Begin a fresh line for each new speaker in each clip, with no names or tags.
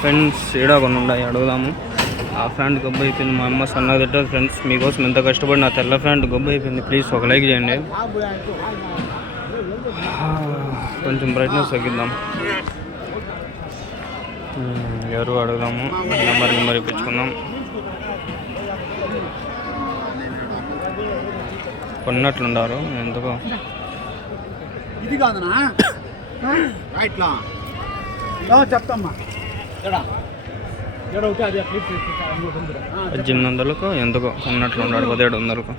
Friends ఈడ కొన్ని ఉన్నాయి అడుగుదాము. ఆ ఫ్యాంట్ గొప్ప అయిపోయింది మా అమ్మ సన్నగా ఫ్రెండ్స్ మీకోసం ఎంత కష్టపడి నా తెల్ల ఫ్యాంట్ గొప్ప అయిపోయింది ప్లీజ్ ఒక లైక్ చేయండి. కొంచెం బ్రైట్నెస్ తగ్గిద్దాం. ఎవరు అడుగుదాము? నెంబర్ నెంబర్ ఇప్పించుకుందాం కొన్నట్లుండారు. ఎందుకో?
ఇది కాదనా? చెప్తామ్మా.
పద్దెనిమిది వందలకు ఎందుకో కొన్నట్లు ఉన్నాడు పదిహేడు వందలకు.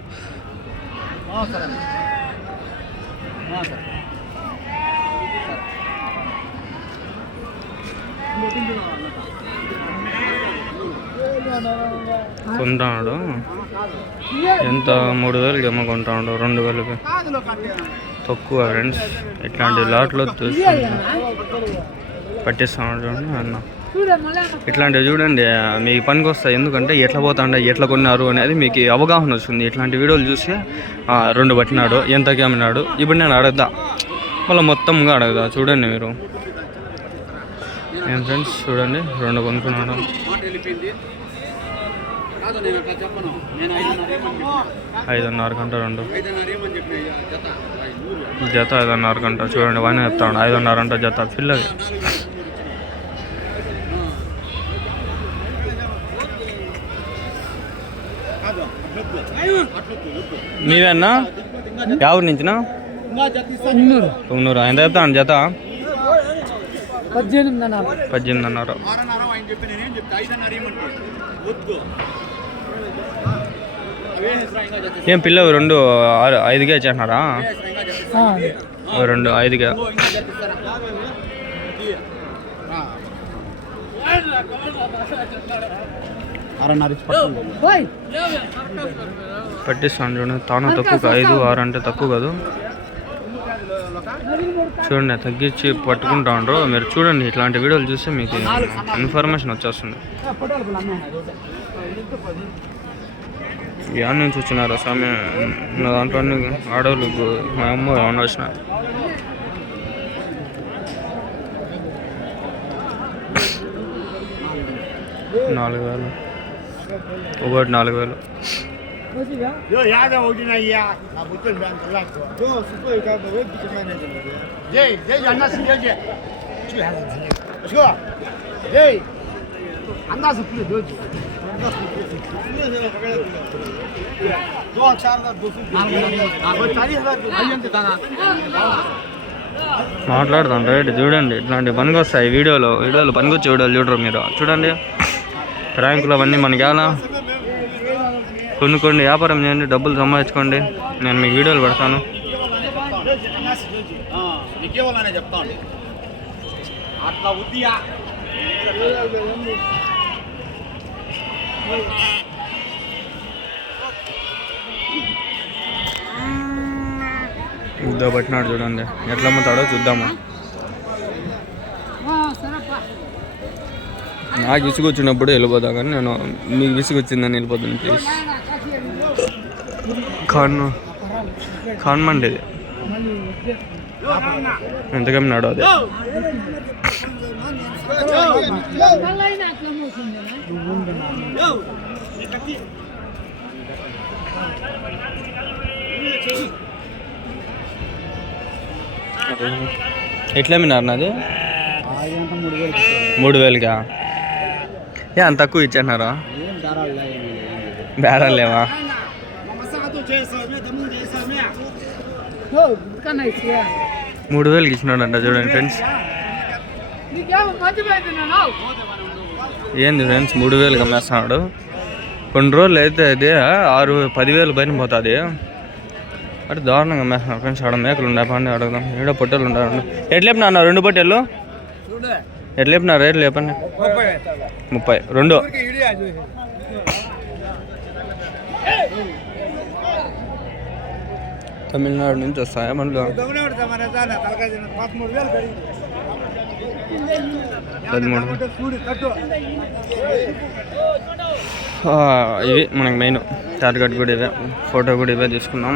కొంటాడు ఎంత మూడు వేలకి ఏమో కొంటాడు రెండు వేలకి? తక్కువ ఫ్రెండ్స్ ఇట్లాంటి లాట్లో చూసి పట్టిస్తాడు అన్నా అన్న. ఇట్లాంటివి చూడండి మీకు పనికి వస్తాయి. ఎందుకంటే ఎట్లా పోతాండే ఎట్లా కొన్నారు అనేది మీకు అవగాహన వస్తుంది. ఇట్లాంటి వీడియోలు చూసి రెండు పట్టినాడు ఎంతకి అమ్మినాడు ఇప్పుడు నేను అడగదా మళ్ళీ మొత్తంగా అడగదా చూడండి మీరు. ఏం ఫ్రెండ్స్ చూడండి రెండు కొనుక్కున్నాడు.
ఐదున్నర
గంట రెండు.
జత
ఐదున్నర గంట చూడండి వానే చెప్తాడు. ఐదున్నర గంట జత పిల్లకి మీవేనా ఎవరి నుంచినా?
ఇంకా జత ఇస్తాను
తొమ్మిది ఎంత చెప్తాను జత?
పద్దెనిమిది అన్నారు
ఏం పిల్లలు రెండు ఆరు
ఇస్తా.
ఓ రెండు ఐదుకే పట్టిస్తాను చూడండి తాను తక్కువ ఐదు ఆరు అంటే తక్కువ కాదు. చూడండి తగ్గించి పట్టుకుంటా ఉండరు. మీరు చూడండి ఇట్లాంటి వీడియోలు చూస్తే మీకు ఇన్ఫర్మేషన్ వచ్చేస్తుంది. యాడ్ నుంచి వచ్చినారా స్వామి? నా దాంట్లో అన్ని ఆడవాళ్ళు మా అమ్మ ఏమన్నా వచ్చిన? నాలుగు వేలు. ఒకటి నాలుగు వేలు
Yo, ya de hoy na ya, na butun ban talak. Yo, supo ka ba wai kike mai ne. Je, je ya na sin je. Ci ha da ne. Sho. Je. Anda su pule doji. दो चार हजार दो सौ चालीस हजार అయ్యంతే దానా
మాట్లాడదాం right చూడండి ఇట్లాంటి పనికి వస్తాయి వీడియోలో వీడియోలో పనికొచ్చే వీడియోలు చూడరు మీరు చూడండి ర్యాంకులు అవన్నీ మనకి ఎలా కొనుక్కోండి వ్యాపారం చేయండి డబ్బులు సంపాదించుకోండి. నేను మీకు వీడియోలు పెడతాను.
నీకేవాళ్ళనే
ఇద్దో పట్టినాడు చూడండి. ఎట్లా అమ్ముతాడో చూద్దాము. నాకు విసుగు వచ్చినప్పుడు వెళ్ళిపోతా కానీ నేను మీకు విసుగు వచ్చిందని వెళ్ళిపోతాను ప్లీజ్ ఖాన్ ఖాన్ మండి ఇది. ఎంత కమ్మినాడు అది ఎట్లా అమ్మినారు నాది
మూడు వేలు
మూడు వేలుగా? ఏ అంత తక్కువ
దారాలు
బేరాలు లేవా. మూడు వేలకి ఇచ్చినాడంట చూడండి ఫ్రెండ్స్ ఏంది ఫ్రెండ్స్ మూడు వేలు అమ్మేస్తున్నాడు. కొన్ని రోజులు అయితే అది ఆరు పదివేలు పైన పోతుంది. అంటే దారుణంగా అమ్మేస్తున్నాడు ఫ్రెండ్స్ ఆడ మేకలు ఉండే పండి అడుగుదాం ఈడ పొట్టెలు ఉంటారు ఎట్లేపినా అన్న రెండు పొట్టెలు ఎట్లా ఎట్లేపినా రేట్లు లేపండి ముప్పై రెండు. తమిళనాడు నుంచి వస్తాయా మనలో ఇవి మనకి మెయిన్. టార్గెట్ కూడా ఇవే. ఫోటో కూడా ఇవే తీసుకున్నాం.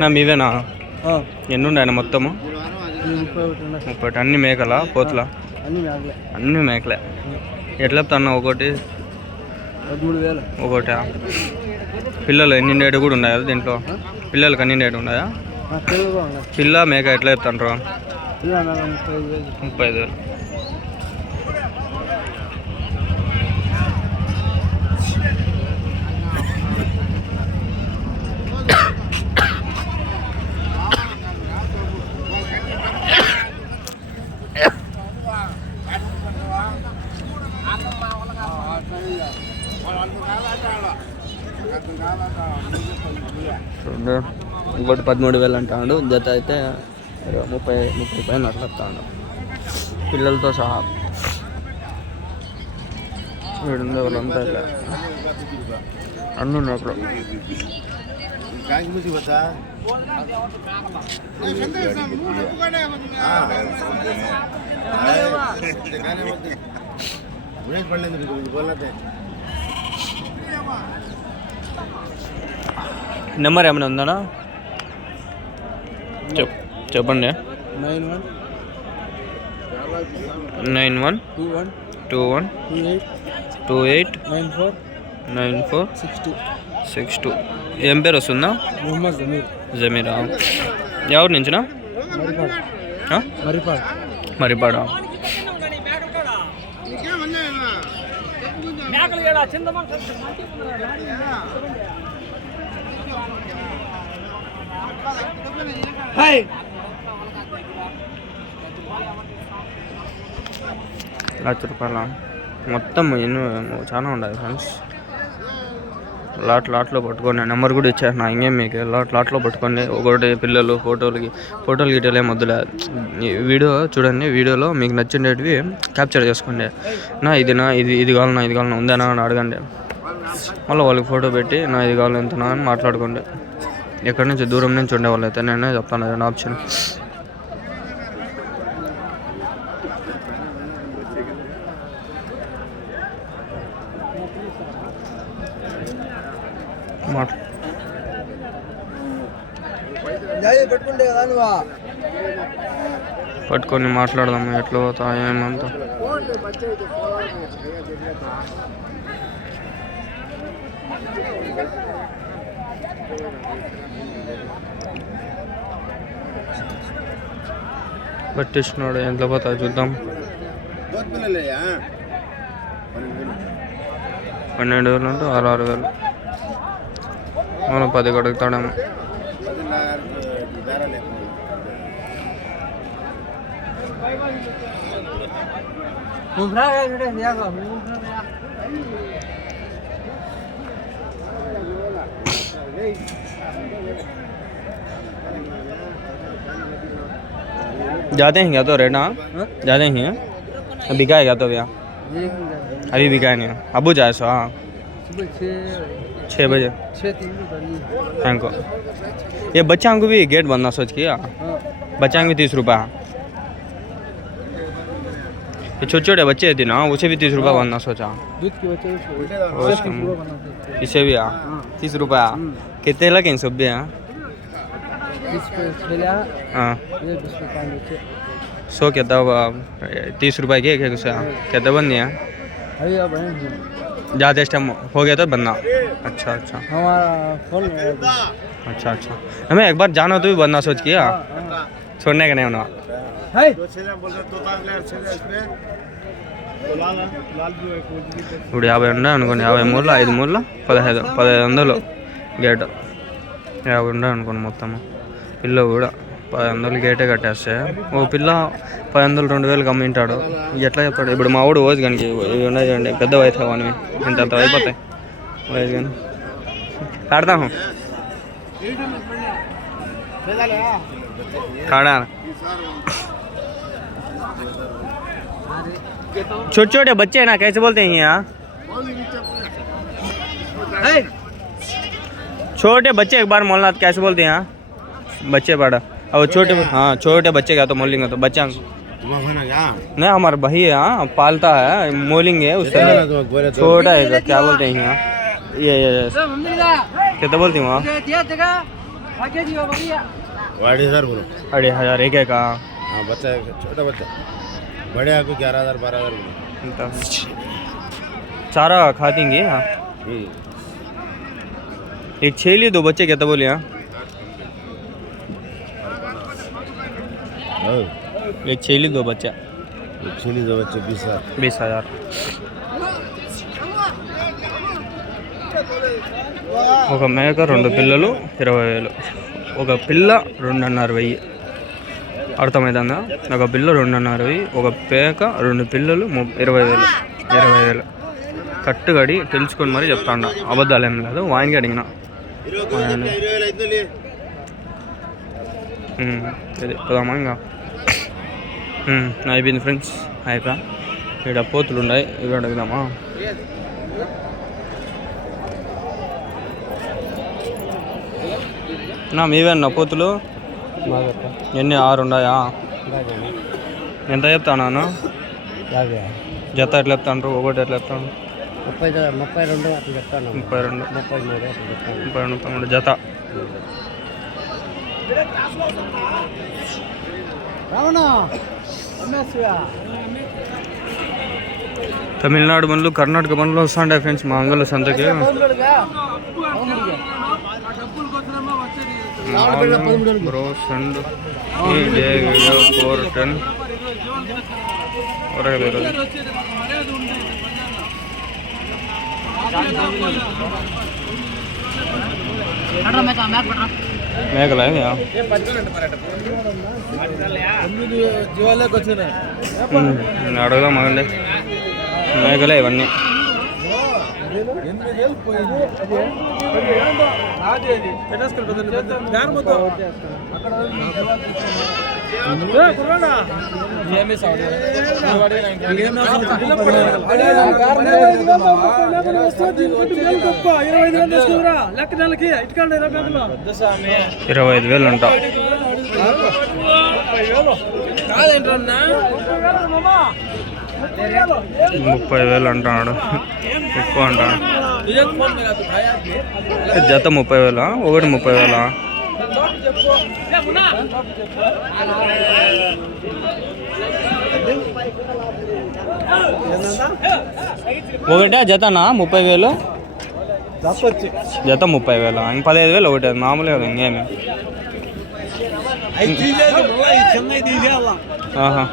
నా మీవేనా? ఎన్ని ఉన్నాయన్న మొత్తము?
ముప్పై ఒకటి
అన్ని మేకలా పోతులా?
అన్ని మేకలే.
ఎట్లా చెప్తాను ఒకటి? ఒకటి? పిల్లలు ఎన్ని డేట్ కూడా ఉన్నాయి దీంట్లో? పిల్లలకి అన్ని డేట్ ఉన్నాయా? పిల్ల మేక ఎట్లా చెప్తాను
ముప్పై ఐదు వేలు
ముప్పై ఐదు వేలు చూడండి ఇంకోటి పదమూడు వేలు అంటాడు జత అయితే ఇరవై- ముప్పై ముప్పై పైన అట్లా చెప్తాడు పిల్లలతో సహా వీడుండే వాళ్ళంతా ఇలా అన్నీ ఉన్నాయి ఇప్పుడు
కాకి ముసి పోతా పడలేదు పోలేదే
నెంబర్ ఏమైనా ఉందా చెప్ చెప్పండి.
Nine one.
Nine one.
Two one.
Two one.
Two eight.
Two eight.
Nine four.
Nine four.
Six two.
Six two. ఏం పేరు వస్తుందా?
మొహమ్మద్ జమీర్.
జమీరా. ఎవరి నుంచినా?
మరిపాడు. మరిపాడ.
లక్ష రూపాయల? మొత్తం ఎన్నో చాలా ఉన్నాయి ఫ్రెండ్స్ లాట్ లాట్లో పట్టుకోండి నెంబర్ కూడా ఇచ్చారు నా ఇంకేం మీకు? లాట్ లాట్లో పట్టుకోండి ఒకటి పిల్లలు ఫోటోలకి ఫోటోలు గిటోలు ఏం వద్దులే. వీడియో చూడండి వీడియోలో మీకు నచ్చినవి క్యాప్చర్ చేసుకోండి. నా ఇది నా ఇది ఇది కావాలన్నా ఇది కావాలన్నా ఉందేనా అని అడగండి. మళ్ళీ వాళ్ళకి ఫోటో పెట్టి నా ఇది కావాలి ఎంతనా అని మాట్లాడుకోండి. ఎక్కడి నుంచి దూరం నుంచి ఉండేవాళ్ళు అయితే నేనే చెప్తాను అదే ఆప్షన్ మాట్లా
పెట్టుకుంటే కదా నువ్వు
పట్టుకొని మాట్లాడదాం ఎట్లా పోతా ఏమంతా. పట్టించినాడు ఎంత పోతా చూద్దాం. పన్నెండు వేలు అంటే ఆరు ఆరు వేలు. మనం పది కడుగుతాడేమో. जाते हैं क्या तो रेना? जाते ही? हैं अब बिका है क्या तो भैया? अभी बिका है नहीं। अबू जाए सो हाँ
छः
बजे।
को करनी
हमको ये। बच्चा को भी गेट बनना सोच किया
हाँ।
बच्चा भी तीस रुपया। ये छोटे छोटे बच्चे थे ना उसे भी तीस रुपया बनना सोचा।
दूध के बच्चे हैं।
इसे भी हाँ
हाँ।
तीस रुपया। कितने लगे इन सब भी हाँ। हाँ सौ कहता तीस रुपये के एक कहते बन दिया
अभी अब
ज़्यादा टाइम हो गया तो बनना। अच्छा अच्छा।
हमारा फ़ोन
अच्छा अच्छा। हमें एक बार जाना तो भी बनना सोच किया
हाँ।
छोड़ने का नहीं होना।
है।
ఇప్పుడు యాభై ఉన్నాయి అనుకోండి యాభై మూడులో ఐదు మూడులో పదహైదు పదహైదు వందలు గేట్. యాభై ఉన్నాయి అనుకోండి మొత్తము. పిల్ల కూడా పది వందలు గేటే కట్టేస్తే. ఓ పిల్ల పది వందలు రెండు వేలు అమ్మింటాడు ఎట్లా చెప్తాడు? ఇప్పుడు మా ఊడు వయసు కానీ ఇవి ఉన్నాయి చూడండి పెద్ద వయసు అవన్నీ ఇంత అంత అయిపోతాయి. వయసు కానీ పెడతాము కాడా? छोटे छोटे बच्चे हैं ना कैसे बोलते हैं यहाँ छोटे बच्चे एक बार मोलना कैसे बोलते हैं यहाँ बच्चे बड़ा। अब छोटे हाँ छोटे बच्चे का तो मोलिंग है तो बच्चा नहीं हमारा भैया पालता है मोलिंग है उससे छोटा है क्या बोलते हैं यहाँ ये ये कितना बोलती हूँ वहाँ
दिया देगा आगे दियो बढ़िया।
वाड़ी हज़ार
एक है। का
हाँ बच्चा है, छोटा बच्चा। बड़े आपको ग्यारह हजार बारह हजार बोलो
इतना। चारा खा देंगे हाँ
हम्म।
एक छेली दो बच्चे कितना बोले हाँ
ओ,
एक छेली दो बच्चा
छिली दो बच्चे बीस हजार
बीस हजार ఒక మేక రెండు పిల్లలు ఇరవై వేలు ఒక పిల్ల రెండున్నర వెయ్యి అర్థమవుతుందా ఒక పిల్ల రెండున్నర ఒక పేక రెండు పిల్లలు ము ఇరవై వేలు. ఇరవై వేలు. కట్టుగడి తెలుసుకొని మరీ చెప్తాండ. అబద్ధాలు ఏం లేదు. వాయిన్కి అడిగిన. ఆయన. ఇది పోదామా ఇంకా? అయిపోయింది ఫ్రెండ్స్. అయిపోయా? ఇక్కడ పోతులు ఉన్నాయి. ఇవి అడుగుదామా? నా మీవేనా పోతులు? ఎన్ని ఆరు ఉన్నాయా ఎంత చెప్తాను జత ఎట్లా చెప్తాను ఒకటి ఎట్లా చెప్తాను
ముప్పై ముప్పై రెండు అట్లా చెప్తాను
ముప్పై రెండు
ముప్పై మూడు అట్లా చెప్తాను
ముప్పై రెండు ముప్పై మూడు జత
రావణ
తమిళనాడు బండ్లు కర్ణాటక బండ్లు వస్తుంటాయి ఫ్రెండ్స్ మా అంగళ్ళ సంతకి బ్రో సండ్ ఫోర్ టెన్ మేకలా ఇవి?
జీవాలకు వచ్చినాయి
ఉమ్, నేను అడుగుదాం మగండి మేకలే ఇవన్నీ
ఎనిమిది వేలు పోయింది అది అది
ఇరవై ఐదు వేలు ఉంటా
కాదేంటన్నా
ముప్పై వేలు అంటున్నాడు. ఎక్కువ అంటాడు జత ముప్పై వేలా? ఒకటి ముప్పై వేలా? ఒకటే జతనా? ముప్పై వేలు? జత ముప్పై వేలు? ఇంక పదహైదు వేలు ఒకటి. మామూలుగా కదా ఇంకేమి? ఆహా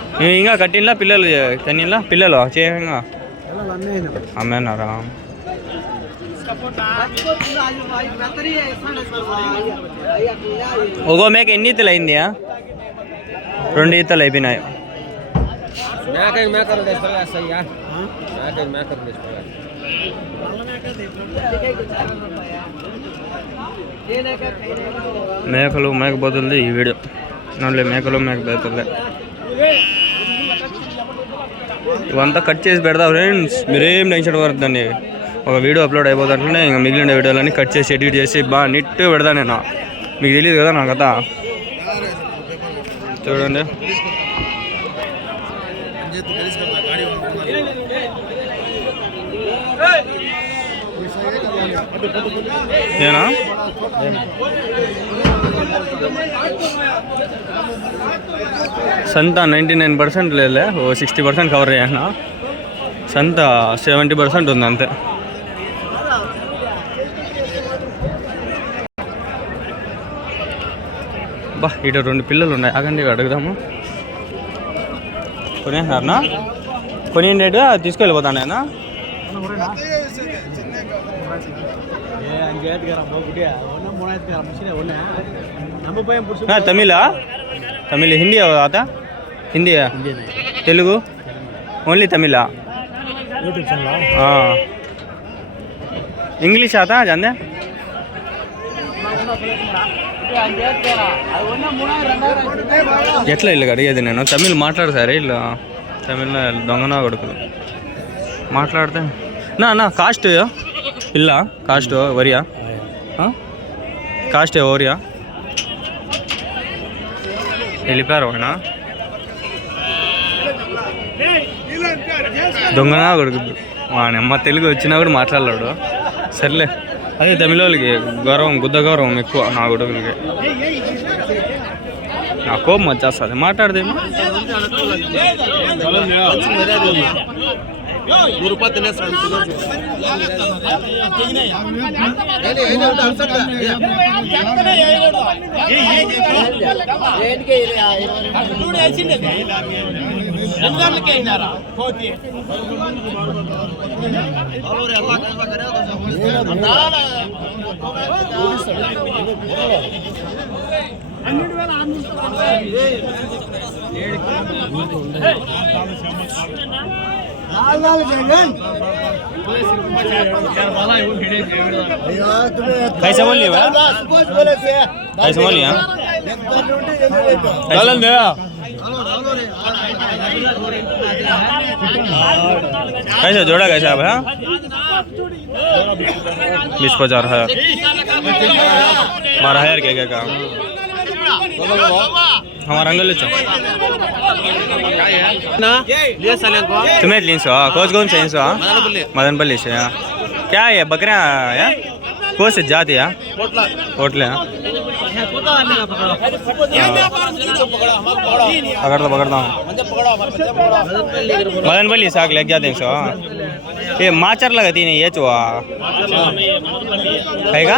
ఇవి ఇంకా కట్టిన్లా పిల్లలు కన్నిన్లా పిల్లలు చేయంగా అమ్మేనారా? ఒగో మేక ఎన్ని ఈతలు అయింది రెండు ఈతలు అయిపోయినాయి.
మేక మేకలు
మేకపోతుంది ఈ వీడియో. నన్ను మేకలు మేకపోతుంది ఇవంతా కట్ చేసి పెడతా ఫ్రెండ్స్. మీరేం టెన్షన్ పడద్దండి. ఒక వీడియో అప్లోడ్ అయిపోతుంటే ఇంకా మిగిలిన వీడియోలన్నీ కట్ చేసి ఎడిట్ చేసి బాగా నీట్గా పెడతా నేను. మీకు తెలియదు కదా నా కథ? చూడండి. నేనా? సంత నైంటీ నైన్ పర్సెంట్ లేదులే. ఓ సిక్స్టీ పర్సెంట్ కవర్ అయ్యాను సంత సెవెంటీ పర్సెంట్ ఉంది అంతే. బా ఇటు రెండు పిల్లలు ఉన్నాయి. ఆగండి అడుగుదాము. కొనేసినారనా కొని రేటు తీసుకెళ్ళిపోతాను నేను. తమిళా తమిళ హిందీ हिंदी హిందీ తెలుగు ఓన్లీ తమిళా ఇంగ్లీష్ ఆత జాందే ఎట్లా ఇల్లు అడిగేది నేను తమిళ్ మాట్లాడతారు ఇల్లు తమిళ దొంగన కొడుకులు మాట్లాడితే నా నా కాస్ట్ ఇల్లా కాస్ట్ వరియా కాస్ట్ ఓరియా వెళ్ళిపోయారు ఆయన దొంగనా కొడుకు వానమ్మ తెలుగు వచ్చినా కూడా మాట్లాడలేడు సర్లే అదే తమిళ వాళ్ళకి గౌరవం గుద్ద గౌరవం ఎక్కువ నా కొడుకులకి నా కోపం వచ్చేస్తుంది మాట్లాడదేమో
నూరు రూపాయలు తినేస్తాడు
कैसे बोल कैसे बोल चलन कैसे जोड़ा कैसे आप हाँ? बीस पचास है मारा हज़ार क्या क्या काम? हमारा तुम्हें लीन सो कौन कौन से सो मदनपल्ली। से हाँ। क्या है बकरियाँ है? कौन से जाति है? होटल है। पकड़ता पकड़ता हूँ मदनपल्ली। साग लग जाते हैं सो ये माचर लगाती नहीं ये चुआ। है का?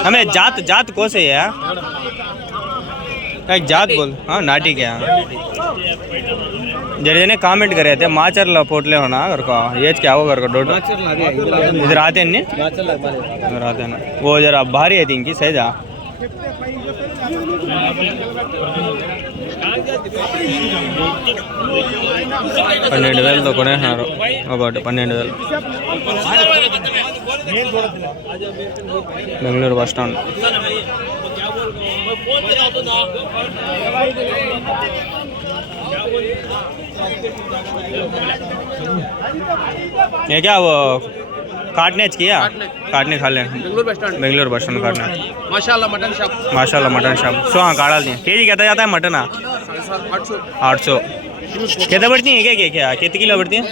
हमें जात जात कौन से है। एक जात बोल। हाँ नाटी क्या? जरे जने कामेंट करे थे माचर ला पोटले होना कर को एज क्या होगा कर को? डोटो इधर आते हैं। नहीं? इधर आते हैं ना। वो जरा भारी है इनकी सही जा పన్నెండు వేలతో కొనేసినారు ఒకటి పన్నెండు వేలు బెంగళూరు బస్ స్టాండ్ ये क्या वो काटने किया काटने खा ले
బెంగళూరు బస్ స్టాండ్
बेंगलोर बस स्टैंड काटना
మాషాల్లా మటన్ షాప్
माशाल्लाह मटन शॉप सो हाँ काढ़ा दिए के जी कहता जाता है मटन हाँ आठ सौ। कितना बढ़ती है क्या क्या क्या? कितने किलो बढ़ती है?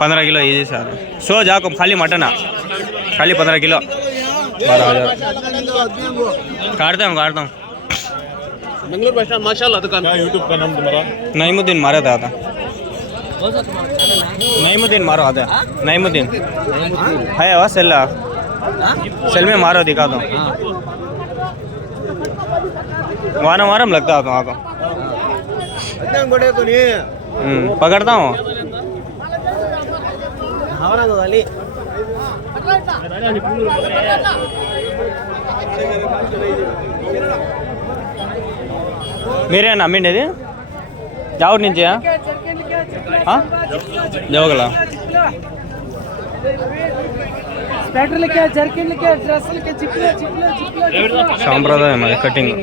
पंद्रह किलो ये सर। सो जाको खाली मटन खाली पंद्रह किलो। बारह हज़ार। काटता हूँ काटता हूँ। नईमुद्दीन मारा था नईमुद्दीन मारो आता। नईमुद्दीन। है वह सेल सेल में मारो दिखा दो। वारम वारम लगता आता आपको पकड़ता हूँ మీరేనా అమ్మిండేది ఎవరి నుంచి దేవగల
స్వెటర్లకే జర్కిన్లకే డ్రెస్సులకే జిప్లే జిప్లే జిప్లే
సాంప్రదాయం అది కటింగ్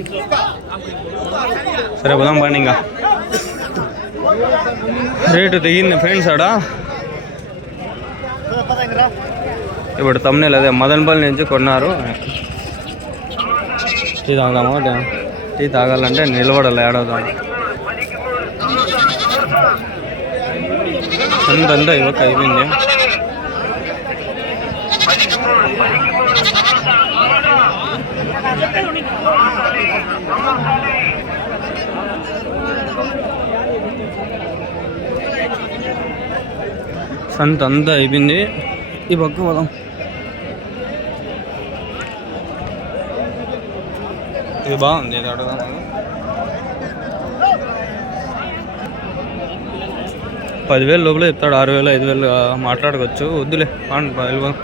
సరే పోదాం బండి ఇంకా. రేటు దిగింది ఫ్రెండ్స్ ఆడ. ఇప్పుడు తమ్నేల్ అదే మదన్పల్లి నుంచి కొన్నారు. టీ తాగుదామా టీ తాగాలంటే నిలబడాలి ఏడవుదాం అంతంతా ఇవ్వక అయిపోయింది. సంత అంతా అయిపోయింది. ఈ పక్క పోదాం. ఇది బాగుంది ఇది అడగదాం పదివేలు లోపల చెప్తాడు ఆరు వేలు ఐదు వేలు మాట్లాడుకోవచ్చు. వద్దులే వెళ్ళిపోదాం